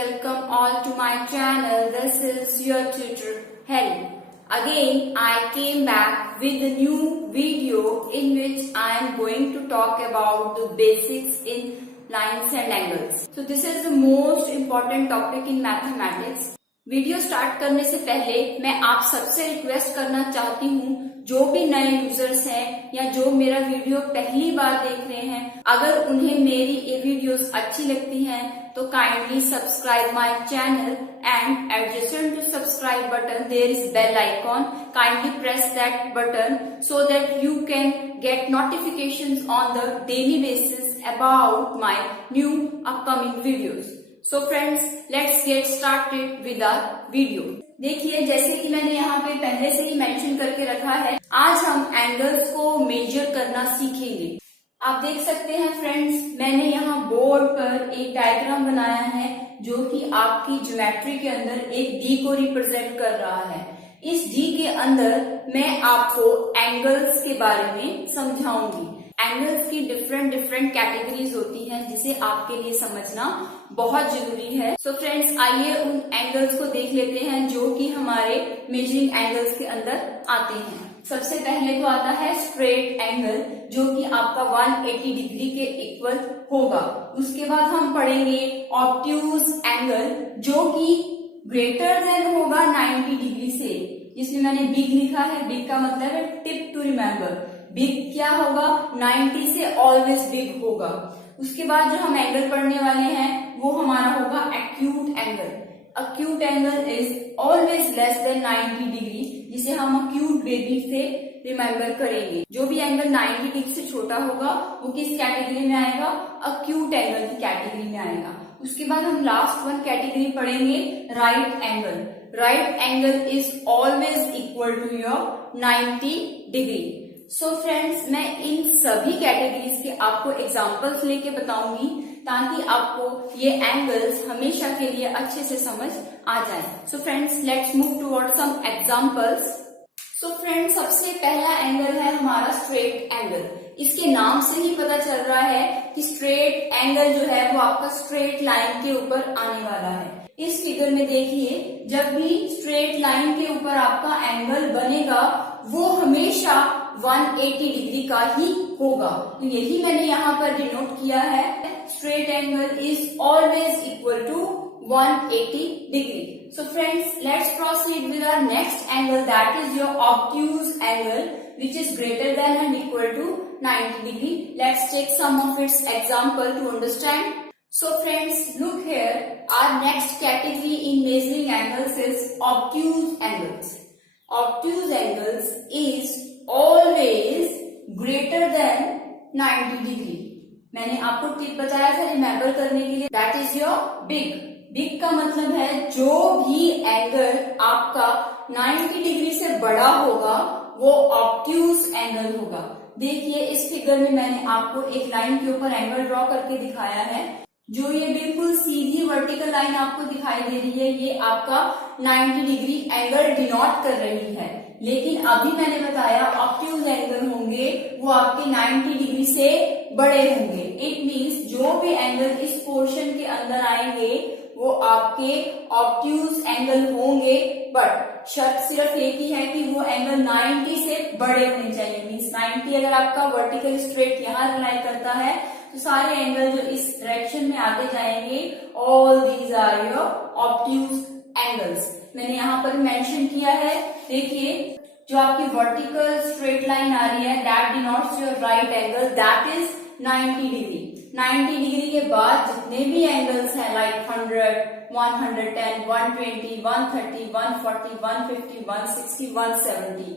welcome all to my channel. This is your tutor Harry. Again, I came back with a new video in which I am going to talk about the basics in lines and angles. So this is the most important topic in mathematics. Video start करने से पहले मैं आप सबसे request करना चाहती हूँ, जो भी नए यूजर्स हैं या जो मेरा वीडियो पहली बार देख रहे हैं, अगर उन्हें मेरी ये वीडियोस अच्छी लगती हैं तो kindly subscribe my channel and adjacent to subscribe button there is bell icon. Kindly press that button so that you can get notifications on the daily basis about my new upcoming videos. So friends, let's get started with our video. देखिए, जैसे कि मैंने यहाँ पे पहले से ही mention करके रखा है, आज हम एंगल्स को मेजर करना सीखेंगे। आप देख सकते हैं फ्रेंड्स, मैंने यहाँ बोर्ड पर एक डायग्राम बनाया है जो कि आपकी ज्योमेट्री के अंदर एक डी को रिप्रेजेंट कर रहा है। इस डी के अंदर मैं आपको एंगल्स के बारे में समझाऊंगी। एंगल्स की डिफरेंट कैटेगरीज होती हैं जिसे आपके लिए समझना बहुत जरूरी है। सो फ्रेंड्स, आइए उन एंगल्स को देख लेते हैं जो कि हमारे मेजरिंग एंगल्स के अंदर आते हैं। सबसे पहले तो आता है स्ट्रेट एंगल, जो कि आपका 180 डिग्री के इक्वल होगा। उसके बाद हम पढ़ेंगे ऑब्ट्यूज एंगल, जो कि ग्रेटर देन होगा 90 डिग्री से, जिसमें मैंने बिग लिखा है। बिग का मतलब है टिप टू रिमेम्बर। बिग क्या होगा? 90 से ऑलवेज बिग होगा। उसके बाद जो हम एंगल पढ़ने वाले हैं वो हमारा होगा acute angle. Acute angle is always less than 90 degree, जिसे हम एक्यूट बेबी से रिमेम्बर करेंगे। जो भी एंगल 90 डिग्री से छोटा होगा वो किस कैटेगरी में आएगा? एक्यूट एंगल की कैटेगरी में आएगा। उसके बाद हम लास्ट वन कैटेगरी पढ़ेंगे, right angle. Right angle is always equal to your 90 degree. So friends, मैं इन सभी कैटेगरीज के आपको एग्जांपल्स लेके बताऊंगी ताकि आपको ये एंगल्स हमेशा के लिए अच्छे से समझ आ जाए। So friends, let's move toward some examples. So friends, सबसे पहला एंगल है हमारा स्ट्रेट एंगल। इसके नाम से ही पता चल रहा है कि स्ट्रेट एंगल जो है वो आपका स्ट्रेट लाइन के ऊपर आने वाला है। इस फिगर में देखिए, जब भी स्ट्रेट लाइन के ऊपर आपका एंगल बनेगा वो हमेशा 180 डिग्री का ही होगा। तो यही मैंने यहाँ पर डिनोट किया है, straight angle is always equal to 180 degree. So friends, let's proceed with our next angle, that is your obtuse angle, which is greater than and equal to 90 degree. Let's take some of its example to understand. So friends, look here. Our next category in measuring angles is obtuse angles. Obtuse angles is always greater than 90 degree. मैंने आपको tip बताया था remember करने के लिए, that is your big. Big का मतलब है जो भी एंगल आपका 90 डिग्री से बड़ा होगा वो ऑब्ट्यूज एंगल होगा। देखिए, इस फिगर में मैंने आपको एक लाइन के ऊपर एंगल ड्रॉ करके दिखाया है। जो ये बिल्कुल सीधी वर्टिकल लाइन आपको दिखाई दे रही है, ये आपका 90 डिग्री एंगल डिनोट कर रही है। लेकिन अभी मैंने बताया ऑब्ट्यूज एंगल होंगे वो आपके 90 डिग्री से बड़े होंगे। इट मीन्स जो भी एंगल इस पोर्शन के अंदर आएंगे वो आपके ऑब्ट्यूज एंगल होंगे, बट शर्त सिर्फ एक ही है कि वो एंगल 90 से बड़े होने चाहिए। मीन्स 90 अगर आपका वर्टिकल स्ट्रेट यहाँ रिलाई करता है तो सारे एंगल जो इस डायरेक्शन में आते जाएंगे, all these are your obtuse angles. मैंने यहाँ पर मेंशन किया है। देखिए, जो आपकी वर्टिकल स्ट्रेट लाइन आ रही है that denotes your right angle, that is 90 degree. 90 degree के बाद जितने भी एंगल्स हैं लाइक 100, 110, 120, 130, 140, 150, 160, 170,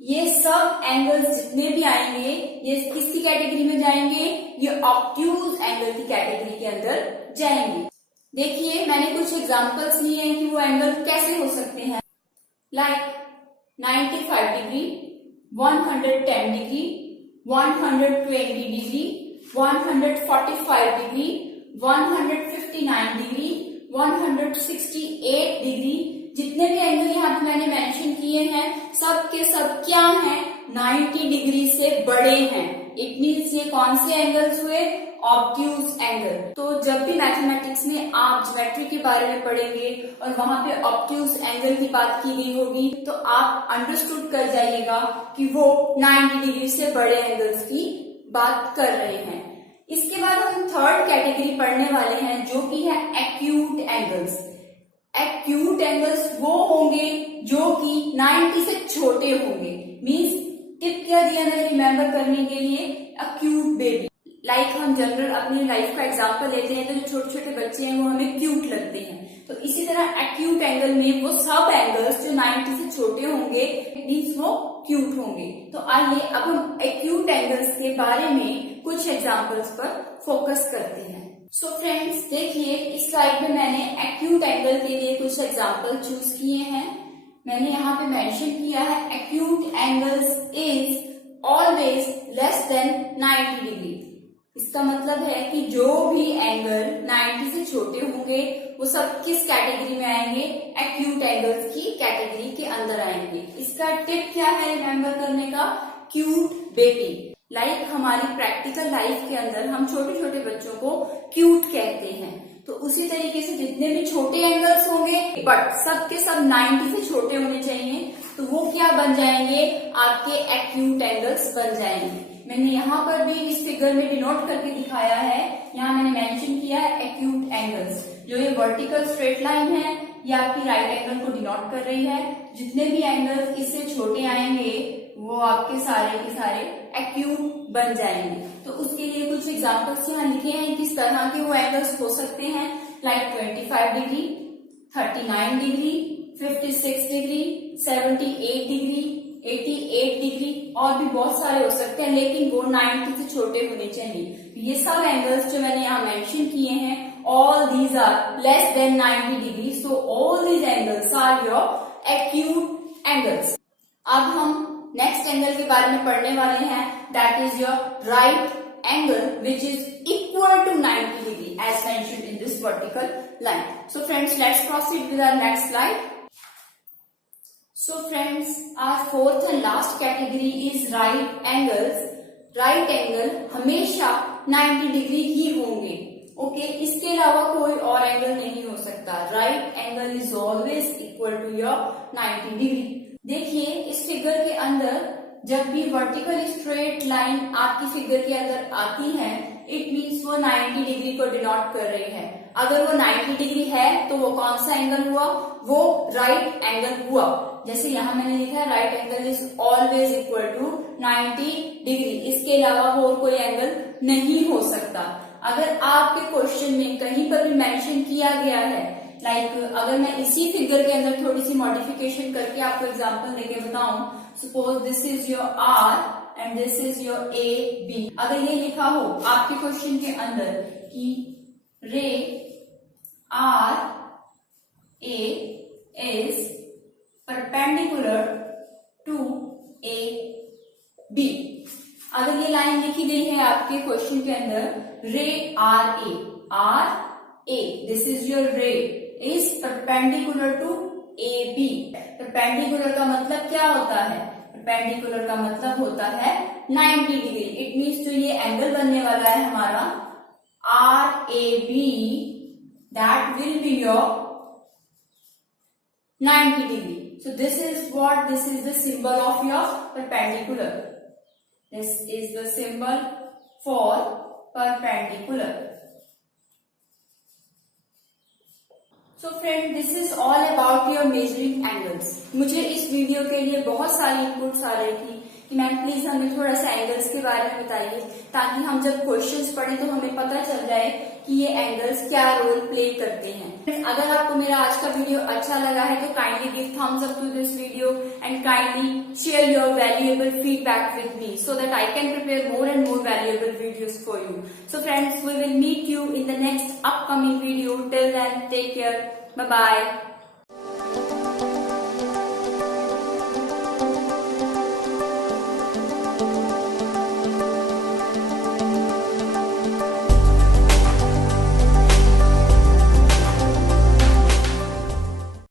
ये सब एंगल्स जितने भी आएंगे ये किसकी कैटेगरी में जाएंगे? ये ऑब्ट्यूज एंगल की कैटेगरी के अंदर जाएंगे। देखिए, मैंने कुछ एग्जांपल्स लिए हैं कि वो एंगल कैसे हो सकते हैं, like 95 degree, 110 degree, 120 degree, 145 degree, 159 degree, 168 degree. जितने भी एंगल यहाँ पे मैंने मेंशन किए हैं सब के सब क्या हैं? 90 डिग्री से बड़े हैं। इट मीन्स ये कौन से एंगल्स हुए? Obtuse angle. तो जब भी मैथमेटिक्स में आप ज्योमेट्री के बारे में पढ़ेंगे और वहां पे ऑब्ट्यूज एंगल की बात की गई होगी तो आप अंडरस्टूड कर जाइएगा कि वो 90 डिग्री से बड़े एंगल्स की बात कर रहे हैं। इसके बाद हम थर्ड कैटेगरी पढ़ने वाले हैं जो कि है एक्यूट एंगल्स। एक्यूट एंगल्स वो होंगे जो कि 90 से छोटे होंगे। मीन्स टिप क्या दिया मैंने रिमेम्बर करने के लिए? Acute baby. लाइक हम जनरल अपनी लाइफ का एग्जांपल लेते हैं तो जो छोटे छोटे बच्चे हैं वो हमें क्यूट लगते हैं। तो इसी तरह एक्यूट एंगल में वो सब एंगल्स जो 90 से छोटे होंगे मीन्स वो क्यूट होंगे। तो आइए अब हम एक्यूट एंगल्स के बारे में कुछ एग्जांपल्स पर फोकस करते हैं। सो फ्रेंड्स देखिए, इस स्लाइड में मैंने एक्यूट एंगल के लिए कुछ एग्जांपल चूज किए हैं। मैंने यहाँ पे मेंशन किया है acute angles is always less than 90 degree. इसका मतलब है कि जो भी एंगल 90 से छोटे होंगे वो सब किस कैटेगरी में आएंगे? एक्यूट एंगल्स की कैटेगरी के अंदर आएंगे। इसका टिप क्या है रिमेम्बर करने का? Cute baby. लाइक हमारी प्रैक्टिकल लाइफ के अंदर हम छोटे छोटे बच्चों को क्यूट कहते हैं। तो उसी तरीके से जितने भी छोटे एंगल्स होंगे बट सब के सब 90 से छोटे होने चाहिए तो वो क्या बन जाएंगे? आपके एक्यूट एंगल्स बन जाएंगे। मैंने यहाँ पर भी इस फिगर में डिनोट करके दिखाया है। यहाँ मैंने मेंशन किया है एक्यूट एंगल्स। जो ये वर्टिकल स्ट्रेट लाइन है ये आपकी राइट एंगल को डिनोट कर रही है। जितने भी एंगल्स इससे छोटे आएंगे वो आपके सारे के सारे एक्यूट बन जाएंगे। तो उसके लिए कुछ एग्जांपल्स यहाँ लिखे हैं किस तरह के वो एंगल्स हो सकते हैं। Like 25 degree, 39 degree, 56 degree, 78 degree, 88 degree और भी बहुत सारे हो सकते हैं, लेकिन वो 90 से छोटे होने चाहिए। ये सब एंगल्स जो मैंने यहाँ मेंशन किए हैं all these are less than 90 degrees, so all these angles are your acute angles. अब हम नेक्स्ट एंगल के बारे में पढ़ने वाले हैं, that is your right angle which is equal to 90 degree as mentioned in this vertical line. So friends, let's proceed with our next slide. So friends, our fourth and last category is right angles. Right angle हमेशा 90 degree ही होंगे। Okay, इसके अलावा कोई और angle नहीं हो सकता। Right angle is always equal to your 90 degree. देखिए इस फिगर के अंदर जब भी वर्टिकल स्ट्रेट लाइन आपकी फिगर के अंदर आती है इट मीन्स वो 90 डिग्री को डिनोट कर रही है। अगर वो 90 डिग्री है तो वो कौन सा एंगल हुआ? वो राइट एंगल हुआ। जैसे यहाँ मैंने लिखा है right angle is always equal to 90 degree. इसके अलावा वो कोई एंगल नहीं हो सकता। अगर आपके क्वेश्चन में कहीं पर भी मेंशन किया गया है, लाइक अगर मैं इसी फिगर के अंदर थोड़ी सी मॉडिफिकेशन करके आपको एग्जांपल देके बताऊं, suppose this is your R and this is your A B. अगर ये लिखा हो आपके क्वेश्चन के अंदर कि ray R A is perpendicular to A B, अगर ये लाइन लिखी गई है आपके क्वेश्चन के अंदर ray R A, this is your ray is perpendicular to A B. Perpendicular का मतलब क्या होता है? परपेंडिकुलर का मतलब होता है 90 डिग्री। इट मीन्स जो ये एंगल बनने वाला है हमारा R A B, that will be your 90 degree. So this is the symbol of your perpendicular. This is the symbol for perpendicular. So friend, this is all about your measuring angles. मुझे इस video के लिए बहुत सारी inputs आ रही थी कि ma'am please हमें थोड़ा सा एंगल्स के बारे में बताइए ताकि हम जब क्वेश्चंस पढ़ें तो हमें पता चल जाए कि ये एंगल्स क्या रोल प्ले करते हैं। अगर आपको मेरा आज का वीडियो अच्छा लगा है तो kindly give thumbs up to this video and kindly share your valuable feedback with me so that I can prepare more and more valuable videos for you. So friends, we will meet you in the next upcoming video. Till then, take care. Bye bye.